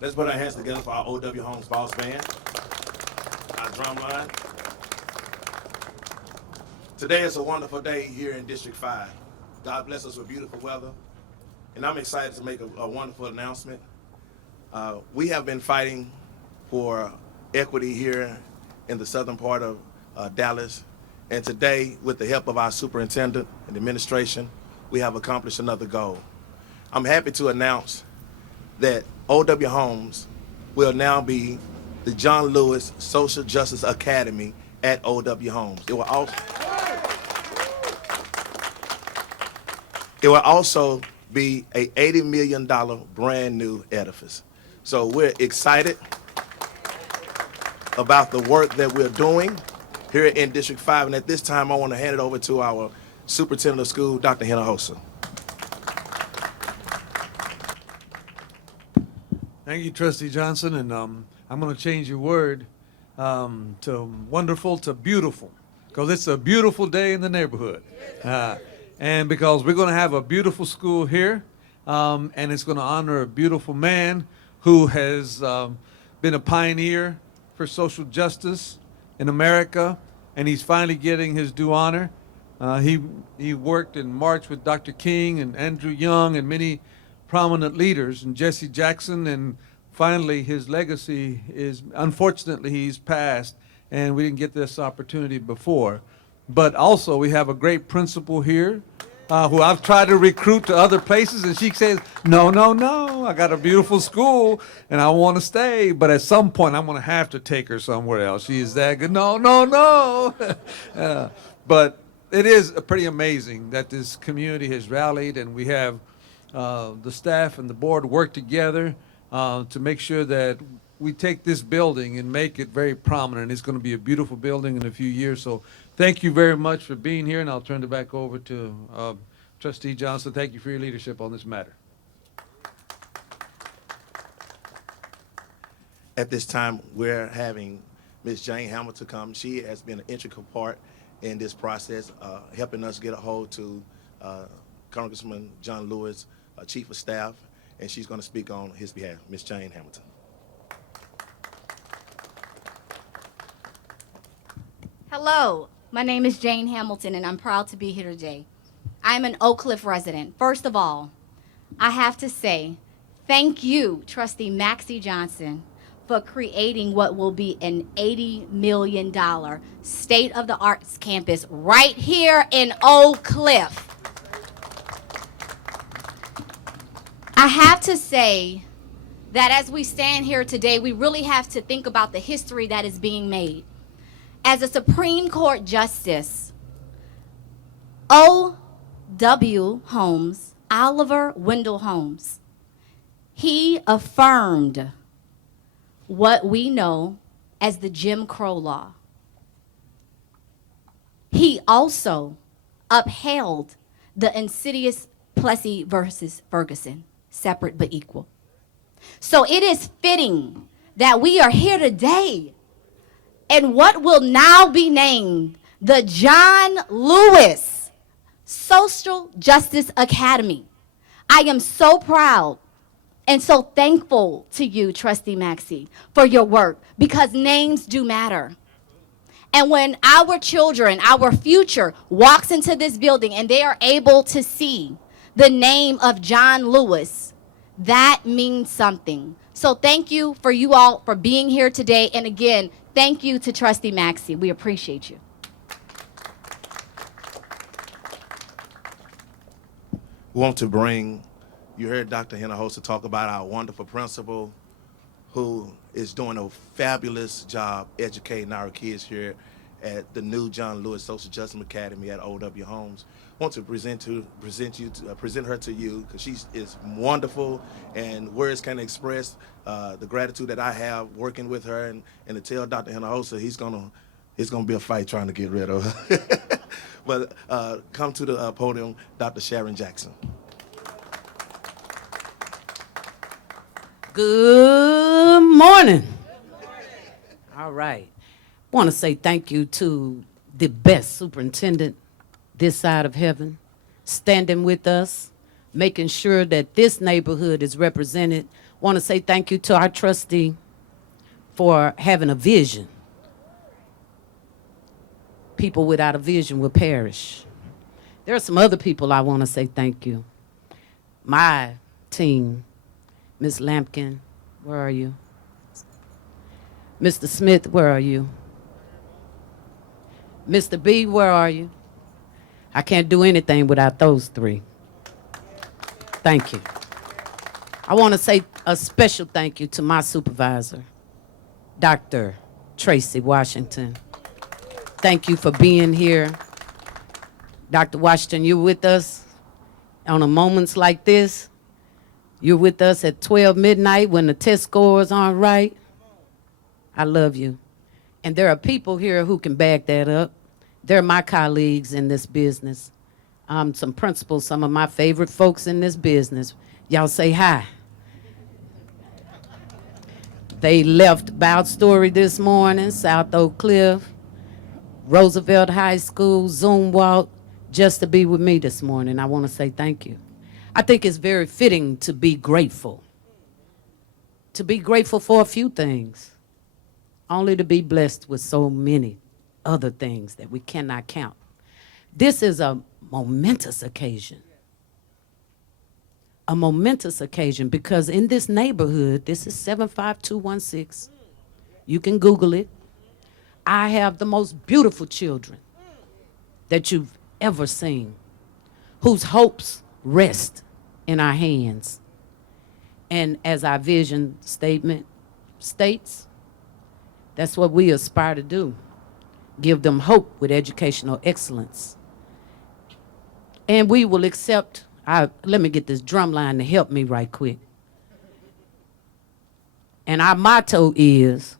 Let's put our hands together for our O.W. Holmes Boss Band, our drum line. Today is a wonderful day here in District 5. God bless us with beautiful weather, and I'm excited to make a wonderful announcement. We have been fighting for equity here in the southern part of Dallas, and today, with the help of our superintendent and administration, we have accomplished another goal. I'm happy to announce that O.W. Holmes will now be the John Lewis Social Justice Academy at O.W. Holmes. It will also be a $80 million brand new edifice. So we're excited about the work that we're doing here in District 5. And at this time, I want to hand it over to our superintendent of school, Dr. Hinojosa. Thank you, Trustee Johnson, and I'm going to change your word to wonderful to beautiful, because it's a beautiful day in the neighborhood. And because we're going to have a beautiful school here, and it's going to honor a beautiful man who has been a pioneer for social justice in America, and he's finally getting his due honor. He worked and marched with Dr. King and Andrew Young and many prominent leaders, and Jesse Jackson, and finally his legacy is, unfortunately, he's passed, and we didn't get this opportunity before. But also we have a great principal here who I've tried to recruit to other places, and she says, no, no, no, I got a beautiful school and I want to stay, but at some point I'm going to have to take her somewhere else. She is that good. No, no, no. But it is pretty amazing that this community has rallied, and we have the staff and the board work together to make sure that we take this building and make it very prominent. It's going to be a beautiful building in a few years. So thank you very much for being here, and I'll turn it back over to Trustee Johnson. Thank you for your leadership on this matter. At this time, we're having Ms. Jane Hamilton come. She has been an integral part in this process, helping us get a hold to Congressman John Lewis, Chief of Staff, and she's going to speak on his behalf. Ms. Jane Hamilton. Hello, my name is Jane Hamilton, and I'm proud to be here today. I'm an Oak Cliff resident. First of all, I have to say thank you, Trustee Maxie Johnson, for creating what will be an $80 million state-of-the-art campus right here in Oak Cliff. I have to say that as we stand here today, we really have to think about the history that is being made. As a Supreme Court Justice, O.W. Holmes, Oliver Wendell Holmes, he affirmed what we know as the Jim Crow law. He also upheld the insidious Plessy versus Ferguson, separate but equal. So it is fitting that we are here today and what will now be named the John Lewis Social Justice Academy. I am so proud and so thankful to you, Trustee Maxie, for your work, because names do matter. And when our children, our future, walks into this building and they are able to see the name of John Lewis, that means something. So thank you for you all for being here today. And again, thank you to Trustee Maxie. We appreciate you. We want to bring, you heard Dr. Hinojosa talk about our wonderful principal who is doing a fabulous job educating our kids here at the new John Lewis Social Justice Academy at O.W. Holmes. I want to present her to you because she is wonderful, and words can express the gratitude that I have working with her, and to tell Dr. Hinojosa it's gonna be a fight trying to get rid of her. But come to the podium, Dr. Sharon Jackson. Good morning. All right. I want to say thank you to the best superintendent this side of heaven, standing with us making sure that this neighborhood is represented. Want to say thank you to our trustee for having a vision. People without a vision will perish. There are some other people I want to say thank you. My team, Ms. Lampkin, where are you? Mr. Smith, where are you? Mr. B, where are you? I can't do anything without those three. Thank you. I want to say a special thank you to my supervisor, Dr. Tracy Washington. Thank you for being here. Dr. Washington, you're with us on a moments like this. You're with us at 12 midnight when the test scores aren't right. I love you. And there are people here who can back that up. They're my colleagues in this business. Some principals, some of my favorite folks in this business. Y'all say hi. They left Bout Story this morning, South Oak Cliff, Roosevelt High School, Zoom Walk, just to be with me this morning. I want to say thank you. I think it's very fitting to be grateful. To be grateful for a few things, only to be blessed with so many other things that we cannot count. This is a momentous occasion. A momentous occasion because in this neighborhood, this is 75216. You can Google it. I have the most beautiful children that you've ever seen, whose hopes rest in our hands. And as our vision statement states, that's what we aspire to do. Give them hope with educational excellence. And we will accept, let me get this drum line to help me right quick. And our motto is,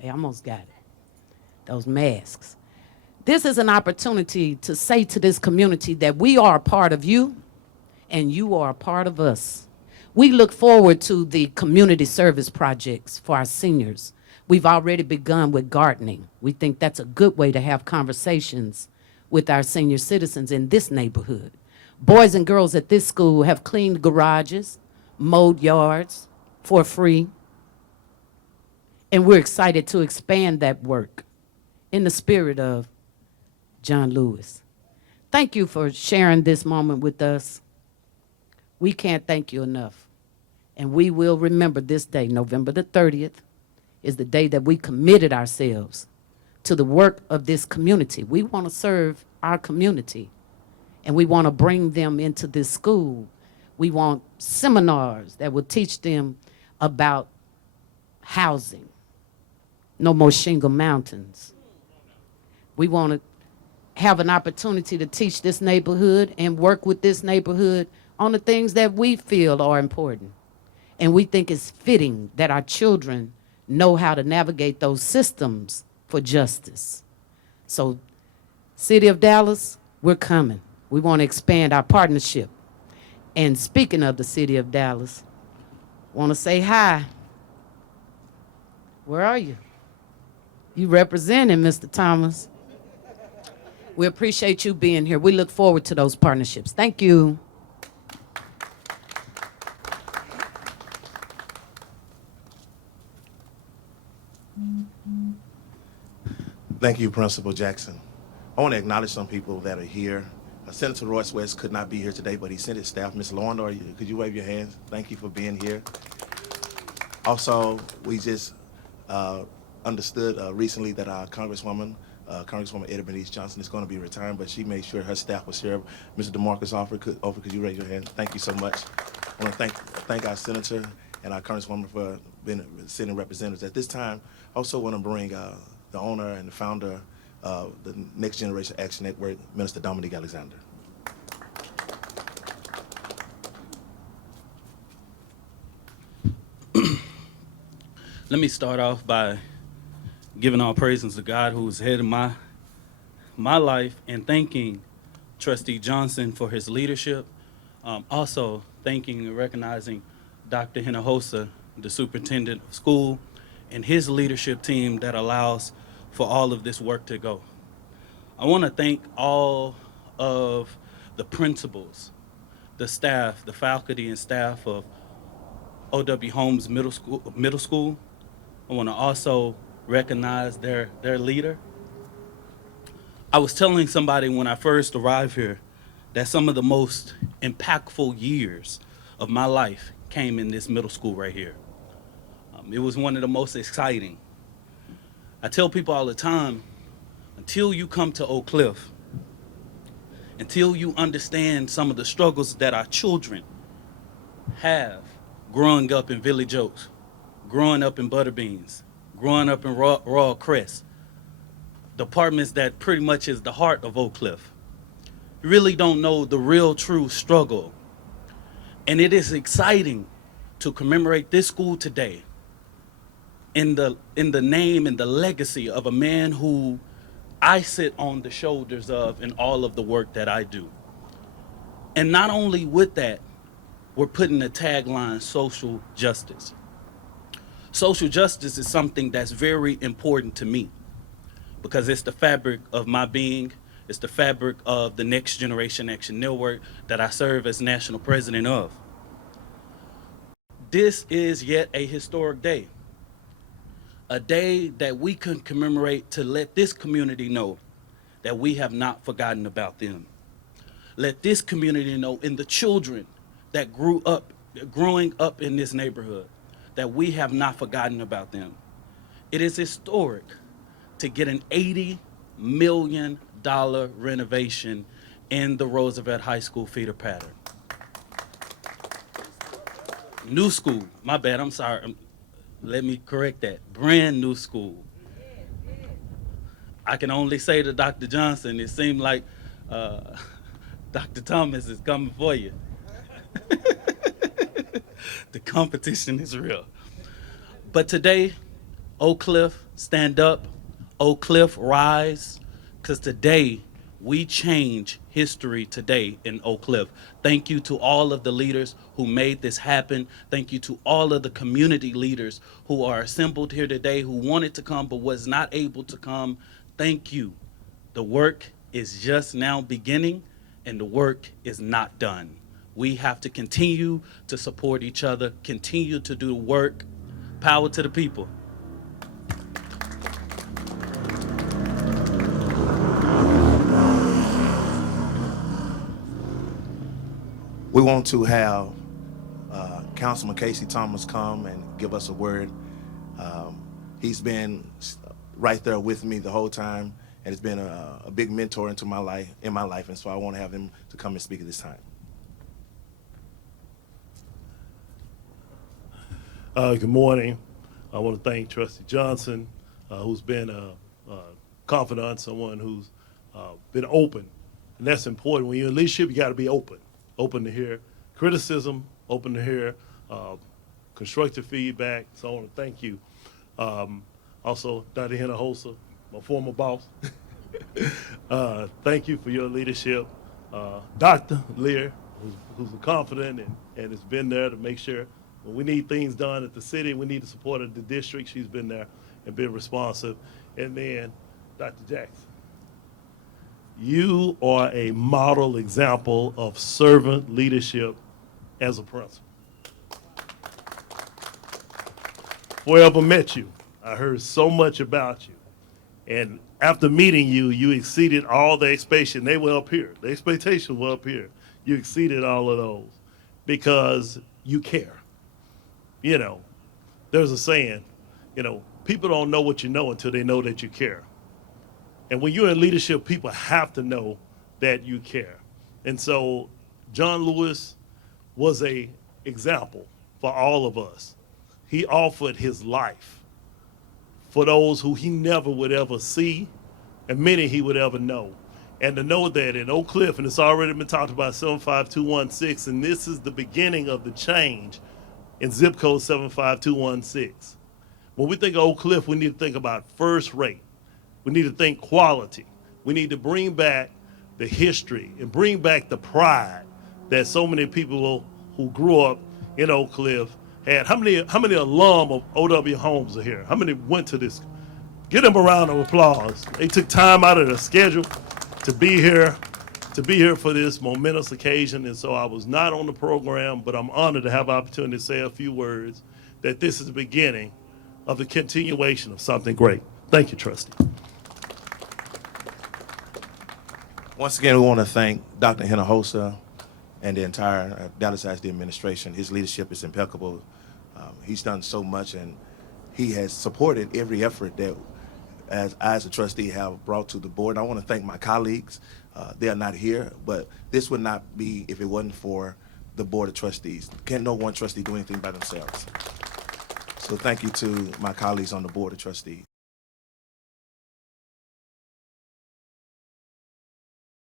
they almost got it, those masks. This is an opportunity to say to this community that we are a part of you and you are a part of us. We look forward to the community service projects for our seniors. We've already begun with gardening. We think that's a good way to have conversations with our senior citizens in this neighborhood. Boys and girls at this school have cleaned garages, mowed yards for free, and we're excited to expand that work in the spirit of John Lewis. Thank you for sharing this moment with us. We can't thank you enough. And we will remember this day, November the 30th, is the day that we committed ourselves to the work of this community. We want to serve our community, and we want to bring them into this school. We want seminars that will teach them about housing. No more shingle mountains. We want to have an opportunity to teach this neighborhood and work with this neighborhood on the things that we feel are important. And we think it's fitting that our children know how to navigate those systems for justice. So, City of Dallas, we're coming. We want to expand our partnership. And speaking of the City of Dallas, I want to say hi. Where are you? You representing, Mr. Thomas. We appreciate you being here. We look forward to those partnerships. Thank you. Thank you, Principal Jackson. I want to acknowledge some people that are here. Senator Royce West could not be here today, but he sent his staff. Ms. Lorna, could you wave your hands? Thank you for being here. Also, we just understood recently that our Congresswoman Etta Bernice Johnson is going to be retiring, but she made sure her staff was here. Mr. DeMarcus Offer, could you raise your hand? Thank you so much. I want to thank our Senator and our Congresswoman for being sitting representatives. At this time, I also want to bring the owner and the founder of the Next Generation Action Network, Minister Dominique Alexander. Let me start off by giving all praises to God who is head of my life and thanking Trustee Johnson for his leadership. Also thanking and recognizing Dr. Hinojosa, the superintendent of school, and his leadership team that allows for all of this work to go. I want to thank all of the principals, the staff, the faculty and staff of O.W. Holmes Middle School. I want to also recognize their leader. I was telling somebody when I first arrived here that some of the most impactful years of my life came in this middle school right here. It was one of the most exciting. I tell people all the time, until you come to Oak Cliff, until you understand some of the struggles that our children have growing up in Village Oaks, growing up in Butterbeans, growing up in Raw Crest, departments that pretty much is the heart of Oak Cliff, you really don't know the real true struggle. And it is exciting to commemorate this school today in the name and the legacy of a man who I sit on the shoulders of in all of the work that I do. And not only with that, we're putting the tagline social justice. Social justice is something that's very important to me because it's the fabric of my being. It's the fabric of the Next Generation Action Network that I serve as national president of. This is yet a historic day. A day that we can commemorate to let this community know that we have not forgotten about them. Let this community know, and the children that growing up in this neighborhood, that we have not forgotten about them. It is historic to get an $80 million renovation in the Roosevelt High School feeder pattern. New school, my bad, I'm sorry. Let me correct that. Brand new school. I can only say to Dr. Johnson, it seemed like Dr. Thomas is coming for you. The competition is real. But today, Oak Cliff, stand up. Oak Cliff, rise. Because today, we change history today in Oak Cliff. Thank you to all of the leaders who made this happen. Thank you to all of the community leaders who are assembled here today, who wanted to come but was not able to come. Thank you. The work is just now beginning and the work is not done. We have to continue to support each other, continue to do the work. Power to the people. We want to have Councilman Casey Thomas come and give us a word. He's been right there with me the whole time, and it's been a big mentor in my life, and so I want to have him to come and speak at this time. Good morning. I want to thank Trustee Johnson, who's been a confidant, someone who's been open. And that's important. When you're in leadership, you got to be open to hear criticism, open to hear constructive feedback. So I want to thank you. Also, Dr. Hinojosa, my former boss. Thank you for your leadership. Dr. Lear, who's confident and has been there to make sure when we need things done at the city, we need the support of the district. She's been there and been responsive. And then Dr. Jackson. You are a model example of servant leadership as a principal. Before I ever met you, I heard so much about you. And after meeting you, you exceeded all the expectations. They were up here. The expectations were up here. You exceeded all of those because you care. You know, there's a saying, people don't know what you know until they know that you care. And when you're in leadership, people have to know that you care. And so John Lewis was an example for all of us. He offered his life for those who he never would ever see and many he would ever know. And to know that in Oak Cliff, and it's already been talked about, 75216, and this is the beginning of the change in zip code 75216. When we think of Oak Cliff, we need to think about first rate. We need to think quality. We need to bring back the history and bring back the pride that so many people who grew up in Oak Cliff had. How many alum of O.W. Holmes are here? How many went to this? Give them a round of applause. They took time out of their schedule to be here. to be here for this momentous occasion. And so I was not on the program, but I'm honored to have the opportunity to say a few words, that this is the beginning of the continuation of something great. Thank you, Trustee. Once again, we want to thank Dr. Hinojosa and the entire Dallas ISD administration. His leadership is impeccable. He's done so much, and he has supported every effort that I as a trustee have brought to the board. And I want to thank my colleagues. They are not here, but this would not be if it wasn't for the board of trustees. Can't no one trustee do anything by themselves. So thank you to my colleagues on the board of trustees.